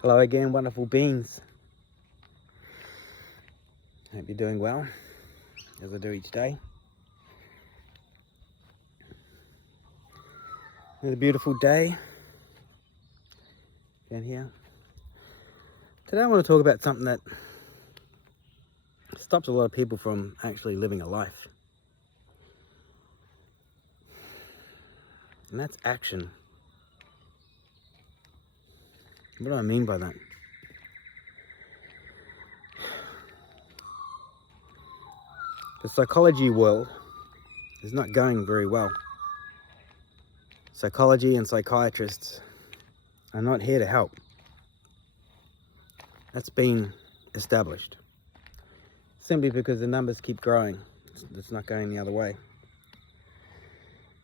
Hello again, wonderful beings. Hope you're doing well, as I do each day. Another beautiful day down here. Today I want to talk about something that stops a lot of people from actually living a life. And that's action. What do I mean by that? The psychology world is not going very well. Psychology and psychiatrists are not here to help. That's been established. Simply because the numbers keep growing. It's not going the other way.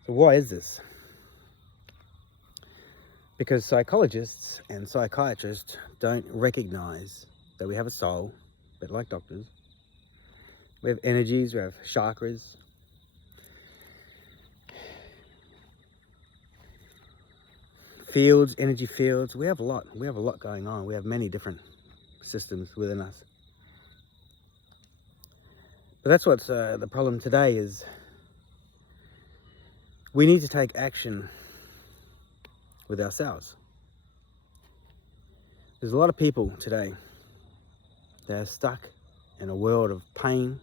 So why is this? Because psychologists and psychiatrists don't recognize that we have a soul, a bit like doctors. We have energies, we have chakras. Fields, energy fields, we have a lot going on. We have many different systems within us. But that's what's the problem today is we need to take action with ourselves. There's a lot of people today that are stuck in a world of pain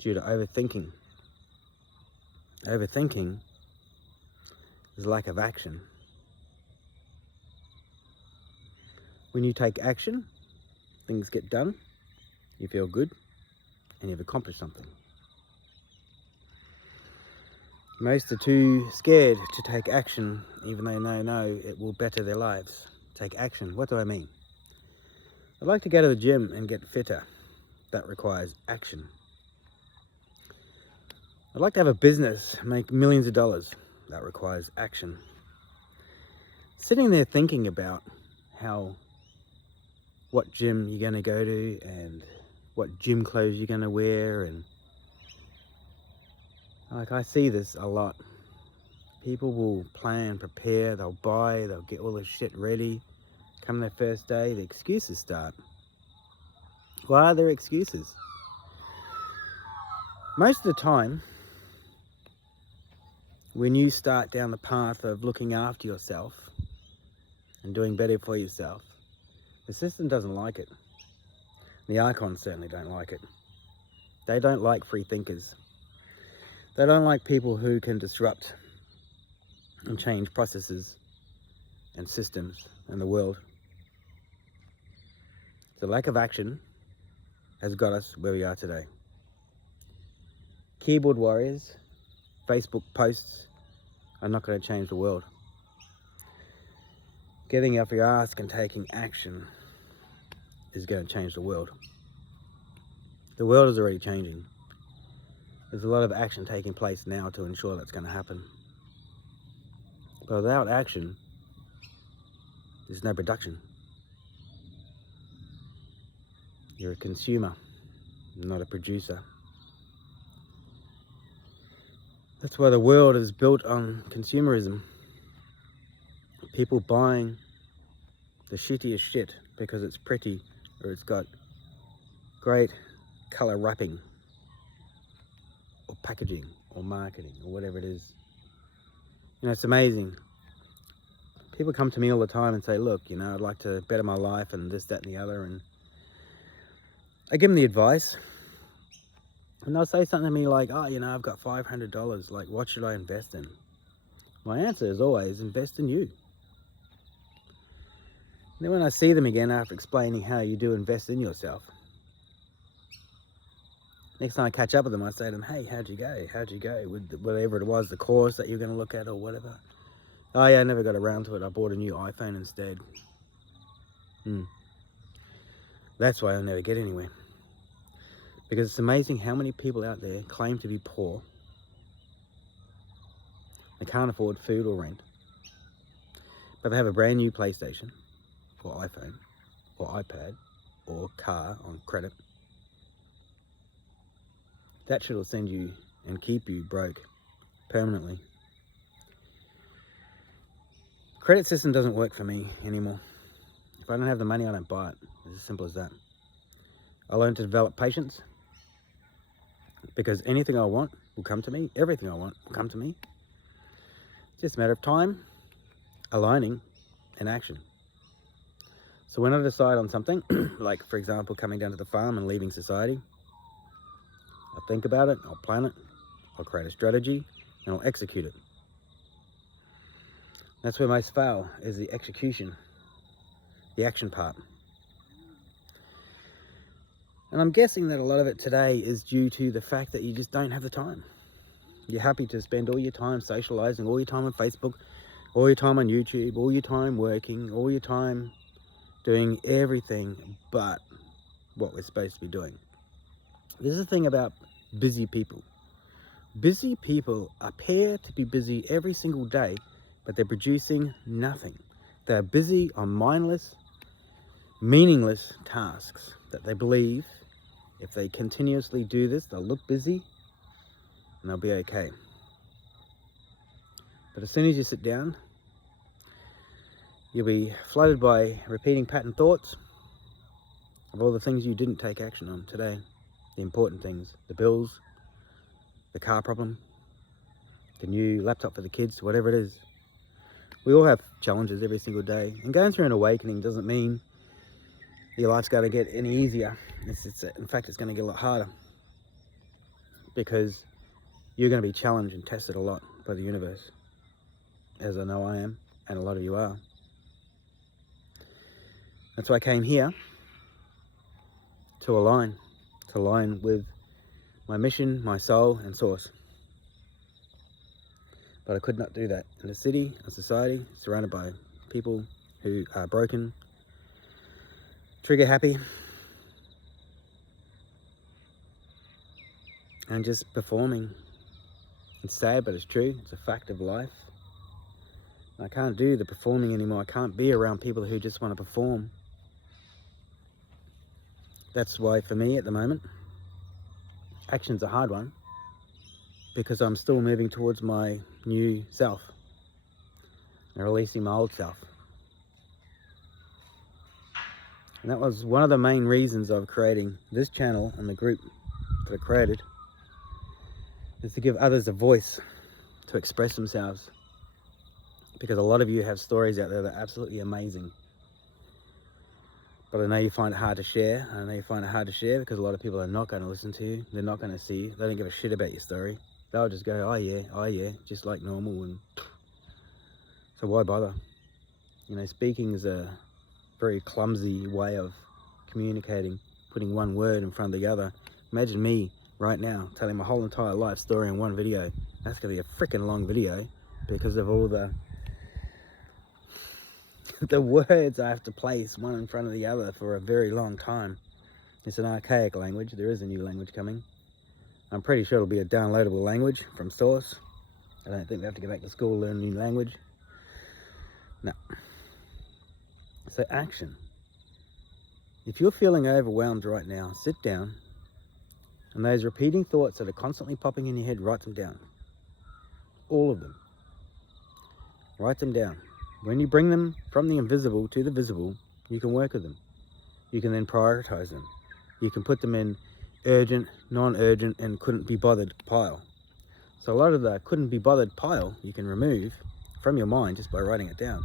due to overthinking. Overthinking is lack of action. When you take action, things get done, you feel good, and you've accomplished something. Most are too scared to take action, even though they know it will better their lives. Take action. What do I mean? I'd like to go to the gym and get fitter. That requires action. I'd like to have a business, make millions of dollars. That requires action. Sitting there thinking about what gym you're going to go to and what gym clothes you're going to wear, and I see this a lot. People will plan, prepare, they'll buy, they'll get all the shit ready. Come their first day, the excuses start. Why are there excuses? Most of the time, when you start down the path of looking after yourself and doing better for yourself, the system doesn't like it. The icons certainly don't like it. They don't like free thinkers. They don't like people who can disrupt and change processes and systems in the world. The lack of action has got us where we are today. Keyboard warriors, Facebook posts are not going to change the world. Getting off your ass and taking action is going to change the world. The world is already changing. There's a lot of action taking place now to ensure that's going to happen. But without action, there's no production. You're a consumer, not a producer. That's why the world is built on consumerism. People buying the shittiest shit because it's pretty or it's got great color wrapping or packaging or marketing or whatever it is. You know, it's amazing. People come to me all the time and say, look, I'd like to better my life and this, that, and the other. And I give them the advice. And they'll say something to me like, I've got $500. Like, what should I invest in? My answer is always, invest in you. And then when I see them again after explaining how you do invest in yourself, next time I catch up with them, I say to them, hey, how'd you go? How'd you go with whatever it was, the course that you're going to look at or whatever? Oh yeah, I never got around to it. I bought a new iPhone instead. That's why I'll never get anywhere. Because it's amazing how many people out there claim to be poor. They can't afford food or rent. But they have a brand new PlayStation or iPhone or iPad or car on credit. That shit will send you and keep you broke permanently. Credit system doesn't work for me anymore. If I don't have the money, I don't buy it. It's as simple as that. I learned to develop patience, because anything I want will come to me. Everything I want will come to me. It's just a matter of time, aligning, and action. So when I decide on something, like for example, coming down to the farm and leaving society, I'll think about it, I'll plan it, I'll create a strategy, and I'll execute it. That's where most fail, is the execution, the action part. And I'm guessing that a lot of it today is due to the fact that you just don't have the time. You're happy to spend all your time socializing, all your time on Facebook, all your time on YouTube, all your time working, all your time doing everything but what we're supposed to be doing. This is the thing about busy people. Busy people appear to be busy every single day, but they're producing nothing. They're busy on mindless, meaningless tasks that they believe if they continuously do this, they'll look busy and they'll be okay. But as soon as you sit down, you'll be flooded by repeating pattern thoughts of all the things you didn't take action on today. The important things, the bills, the car problem, the new laptop for the kids, whatever it is. We all have challenges every single day. And going through an awakening doesn't mean your life's going to get any easier. In fact, it's going to get a lot harder, because you're going to be challenged and tested a lot by the universe, as I know I am, and a lot of you are. That's why I came here, to align with my mission, my soul, and source. But I could not do that in a city, a society, surrounded by people who are broken, trigger happy, and just performing. It's sad, but it's true. It's a fact of life. I can't do the performing anymore. I can't be around people who just want to perform. That's why for me at the moment, action's a hard one, because I'm still moving towards my new self and releasing my old self. And that was one of the main reasons of creating this channel and the group that I created, is to give others a voice to express themselves. Because a lot of you have stories out there that are absolutely amazing. But I know you find it hard to share. I know you find it hard to share because a lot of people are not going to listen to you. They're not going to see you. They don't give a shit about your story. They'll just go, oh yeah, just like normal. And so why bother? You know, speaking is a very clumsy way of communicating, putting one word in front of the other. Imagine me right now telling my whole entire life story in one video. That's going to be a freaking long video because of all the words I have to place one in front of the other for a very long time. It's an archaic language. There is a new language coming. I'm pretty sure it'll be a downloadable language from source. I don't think they have to go back to school and learn a new language. No. So action. If you're feeling overwhelmed right now, sit down, and those repeating thoughts that are constantly popping in your head, write them down. All of them. Write them down. When you bring them from the invisible to the visible, you can work with them. You can then prioritize them. You can put them in urgent, non-urgent, and couldn't be bothered pile. So a lot of the couldn't be bothered pile you can remove from your mind just by writing it down.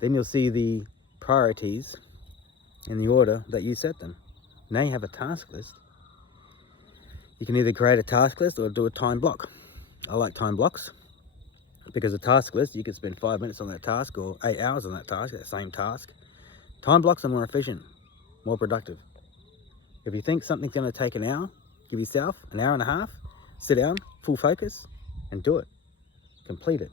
Then you'll see the priorities in the order that you set them. Now you have a task list. You can either create a task list or do a time block. I like time blocks because a task list, you can spend 5 minutes on that task or 8 hours on that task, that same task. Time blocks are more efficient, more productive. If you think something's going to take an hour, give yourself an hour and a half, sit down, full focus, and do it. Complete it.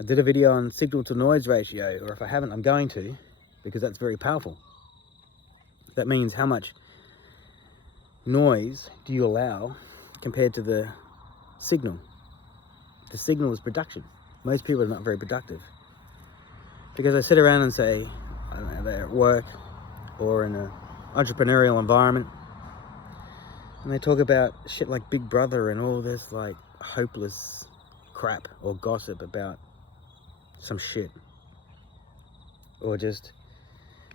I did a video on signal to noise ratio, or if I haven't, I'm going to, because that's very powerful. That means how much noise do you allow compared to the signal. The signal is production. Most people are not very productive because they sit around and say, I don't know, they're at work or in an entrepreneurial environment, and they talk about shit like Big Brother and all this like hopeless crap or gossip about some shit. or just,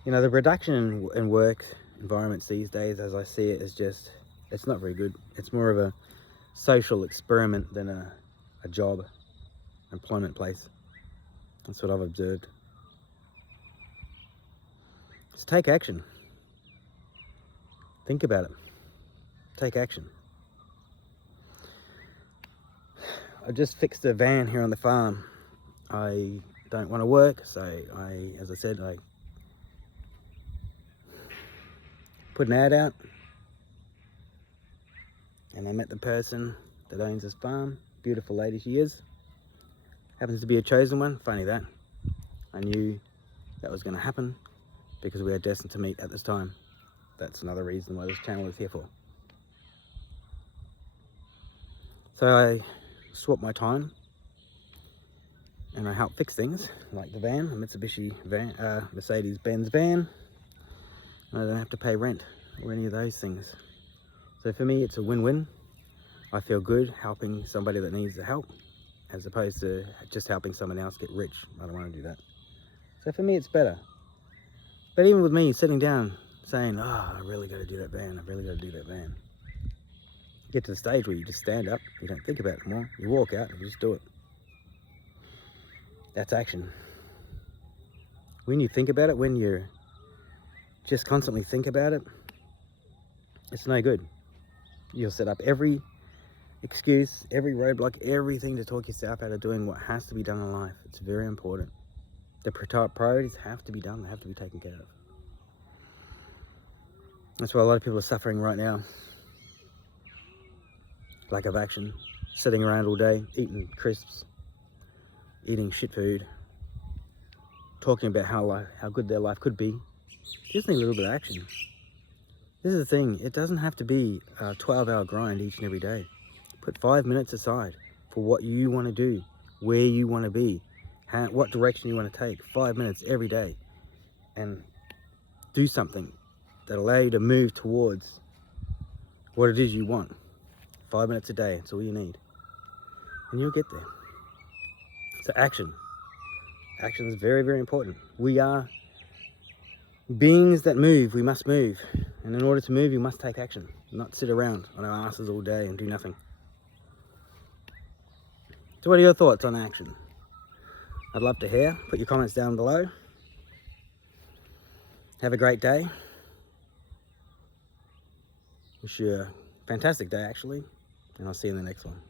you know, the reduction in work environments these days, as I see it, is just, it's not very good. It's more of a social experiment than a job, employment place. That's what I've observed. Just take action. Think about it. Take action. I just fixed a van here on the farm. I don't want to work, so as I said, I put an ad out, and I met the person that owns this farm. Beautiful lady she is. Happens to be a chosen one. Funny that. I knew that was going to happen because we are destined to meet at this time. That's another reason why this channel is here for. So I swap my time and I help fix things like the van, a Mitsubishi van, Mercedes-Benz van. And I don't have to pay rent or any of those things. So for me, it's a win-win. I feel good helping somebody that needs the help, as opposed to just helping someone else get rich. I don't want to do that. So for me, it's better. But even with me sitting down saying, oh, I really got to do that van, I really got to do that van. Get to the stage where you just stand up, you don't think about it more, you walk out and you just do it. That's action. When you think about it, when you're just constantly think about it, it's no good. You'll set up every excuse, every roadblock, everything to talk yourself out of doing what has to be done in life. It's very important. The priorities have to be done, they have to be taken care of. That's why a lot of people are suffering right now. Lack of action, sitting around all day, eating crisps, eating shit food, talking about how good their life could be. Just need a little bit of action. This is the thing, it doesn't have to be a 12-hour grind each and every day. Put 5 minutes aside for what you want to do, where you want to be, what direction you want to take. 5 minutes every day, and do something that allow you to move towards what it is you want. 5 minutes a day, it's all you need, and you'll get there. So action. Action is very, very important. We are beings that move. We must move, and in order to move, you must take action, not sit around on our asses all day and do nothing. So what are your thoughts on action? I'd love to hear. Put your comments down below. Have a great day. Wish you a fantastic day, actually, and I'll see you in the next one.